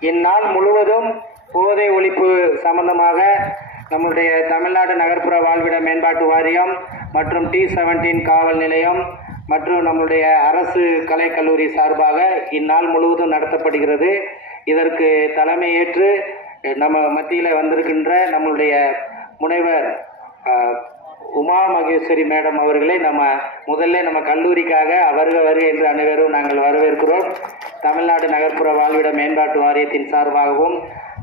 இந்நாள் முழுவதும் போதை ஒழிப்பு சம்பந்தமாக நம்முடைய தமிழ்நாடு நகர்ப்புற வாழ்விட மேம்பாட்டு வாரியம் மற்றும் டி செவன்டீன் காவல் நிலையம் மற்றும் நம்முடைய அரசு கலைக்கல்லூரி சார்பாக இந்நாள் முழுவதும் நடத்தப்படுகிறது. இதற்கு தலைமையேற்று நம்ம மத்தியில் வந்திருக்கின்ற நம்மளுடைய முனைவர் உமா மகேஸ்வரி மேடம் அவர்களை நம்ம முதல்ல நம்ம கல்லூரிக்காக அவர்கள் வருகை என்று அனைவரும் நாங்கள் வரவே மேம்பாட்டு வாரியத்தின் சார்பாகவும்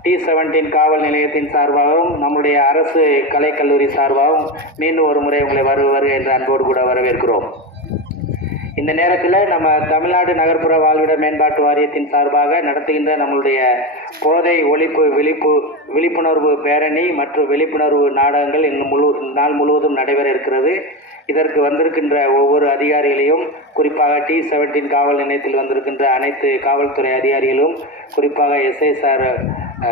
டி செவன்டீன் காவல் நிலையத்தின் சார்பாகவும் நம்முடைய அரசு கலைக்கல்லூரி சார்பாகவும் மீண்டும் ஒரு முறை உங்களை வருக வருக என்று அன்போடு கூட வரவேற்கிறோம். இந்த நேரத்தில் நம்ம தமிழ்நாடு நகர்ப்புற வாழ்விட மேம்பாட்டு வாரியத்தின் சார்பாக நடத்துகின்ற நம்மளுடைய போதை ஒழிப்பு விழிப்பு விழிப்புணர்வு பேரணி மற்றும் விழிப்புணர்வு நாடகங்கள் இன்னும் முழு நாள் முழுவதும் நடைபெற இருக்கிறது. இதற்கு வந்திருக்கின்ற ஒவ்வொரு அதிகாரிகளையும் டி செவன்டீன் காவல் நிலையத்தில் வந்திருக்கின்ற அனைத்து காவல்துறை அதிகாரிகளும் குறிப்பாக எஸ்ஐ சார்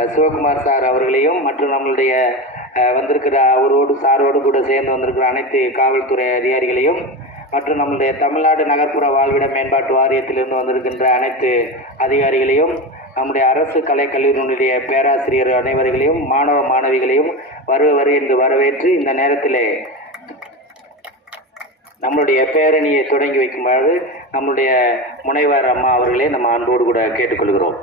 சிவகுமார் சார் அவர்களையும் மற்றும் நம்மளுடைய வந்திருக்கிற அவரோடு சாரோடு கூட சேர்ந்து வந்திருக்கிற அனைத்து காவல்துறை அதிகாரிகளையும் மற்றும் நம்முடைய தமிழ்நாடு நகர்ப்புற வாழ்விட மேம்பாட்டு வாரியத்திலிருந்து வந்திருக்கின்ற அனைத்து அதிகாரிகளையும் நம்முடைய அரசு கலை கல்லூரியினுடைய பேராசிரியர் அனைவர்களையும் மாணவ மாணவிகளையும் வருவர் என்று வரவேற்று இந்த நேரத்திலே நம்மளுடைய பேரணியை தொடங்கி வைக்குமாறு நம்மளுடைய முனைவர் அம்மா அவர்களே நம்ம அன்போடு கூட கேட்டுக்கொள்கிறோம்.